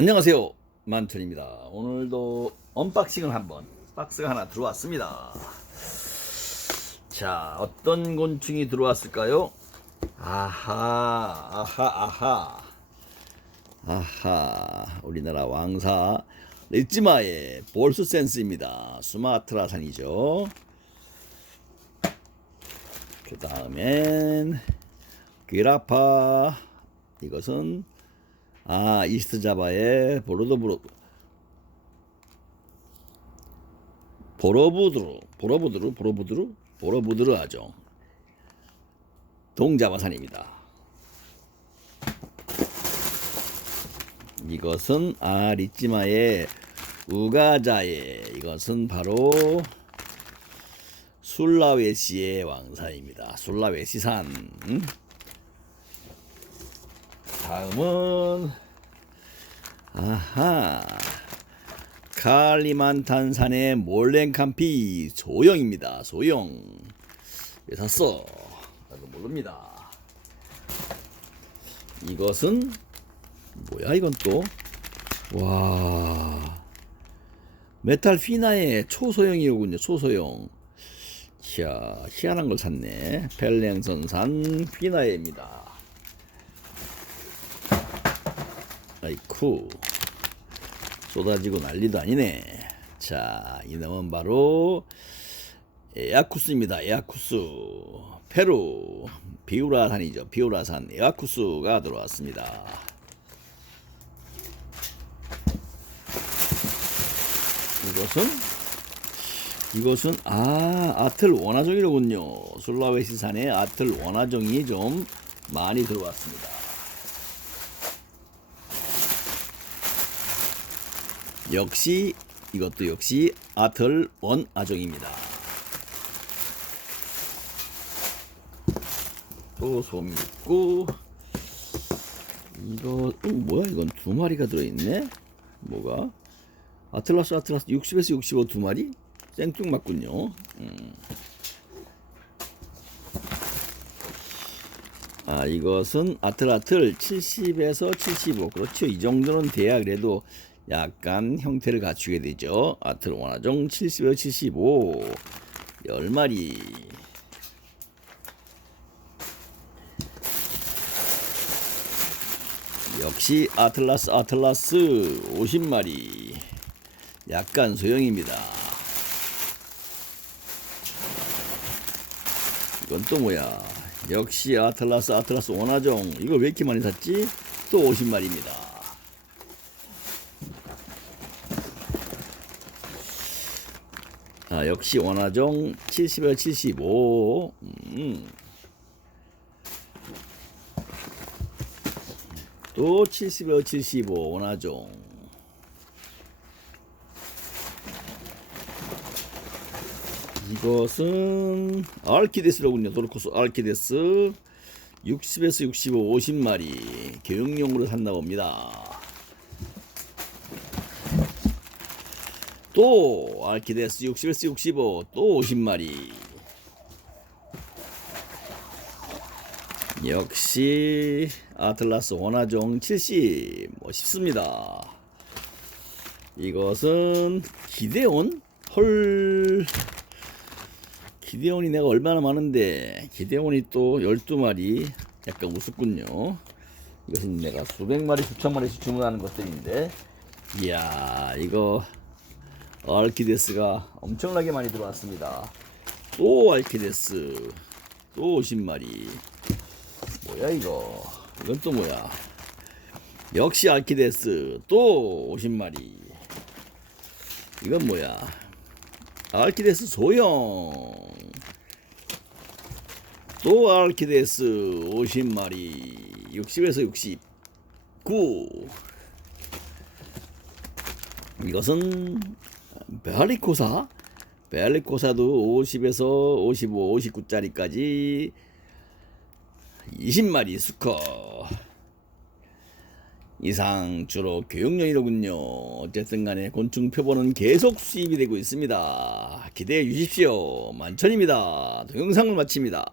안녕하세요. 만천입니다. 오늘도 언박싱을 한번 박스가 하나 들어왔습니다. 자 어떤 곤충이 들어왔을까요? 아하 아하 아하. 아하 우리나라 왕사 리찌마의 볼스 센스입니다. 수마트라산이죠. 그 다음엔 귀라파 이것은 아 이스트 자바의 보로도브로 보로부드루 보로부드루 보로부드루 보로부드루 하죠 동자바산입니다. 이것은 아 리찌마의 우가자의 이것은 바로 술라웨시의 왕사입니다. 술라웨시산. 음? 다음은 아하 칼리만탄산의 몰렌캄피 소형입니다. 소형 왜 샀어? 나도 모릅니다. 이것은 뭐야 이건 또? 와 메탈 피나의 초소형이로군요. 초소형. 이야 희한한 걸 샀네. 펠랭선산 피나에입니다. 아이쿠. 쏟아지고 난리도 아니네. 자 이놈은 바로 에아쿠스입니다. 에아쿠스. 페루. 비우라산이죠. 비우라산 에아쿠스가 들어왔습니다. 이것은? 이것은 아 아틀 원화종이로군요. 술라웨시산에 아틀 원화종이 좀 많이 들어왔습니다 역시 이것도 역시 아틀 원 아종입니다. 또 솜이 있고 이거 음, 뭐야 이건 두 마리가 들어있네. 뭐가 아틀라스 아틀라스 60에서 65 두 마리 생뚱 맞군요. 음. 아 이것은 아틀아틀 70에서 75 그렇죠 이 정도는 돼야 그래도 약간 형태를 갖추게 되죠. 아틀 원화종 70에 75 10마리 역시 아틀라스 아틀라스 50마리 약간 소형입니다. 이건 또 뭐야? 역시 아틀라스 아틀라스 원화종 이거 왜 이렇게 많이 샀지? 또 50마리입니다. 아, 역시 원화종 70에 75. 음. 또 70에 75 원화종. 이것은 알키데스로군요. 도르코스 알키데스 60에서 65 50마리 교육용으로 산다 봅니다. 또 알키데스 60에서 65 또 50마리. 역시 아틀라스 원화종 70 멋있습니다. 이것은 기대온? 헐. 기대온이 내가 얼마나 많은데 기대온이 또 12마리 약간 우습군요. 이것은 내가 수백 마리 수천 마리씩 주문하는 것들인데. 이야 이거 알키데스가 엄청나게 많이 들어왔습니다. 또 알키데스. 또 50마리 뭐야 이거? 이건 또 뭐야? 역시 알키데스. 또 50마리 이건 뭐야? 알키데스 소형 또 알키데스 50마리 60에서 69 이것은 베알리코사 베알리코사도 50에서 55, 59짜리까지 20마리 수컷 이상 주로 교육용이로군요. 어쨌든 간에 곤충 표본은 계속 수입이 되고 있습니다. 기대해 주십시오. 만천입니다. 동영상을 마칩니다.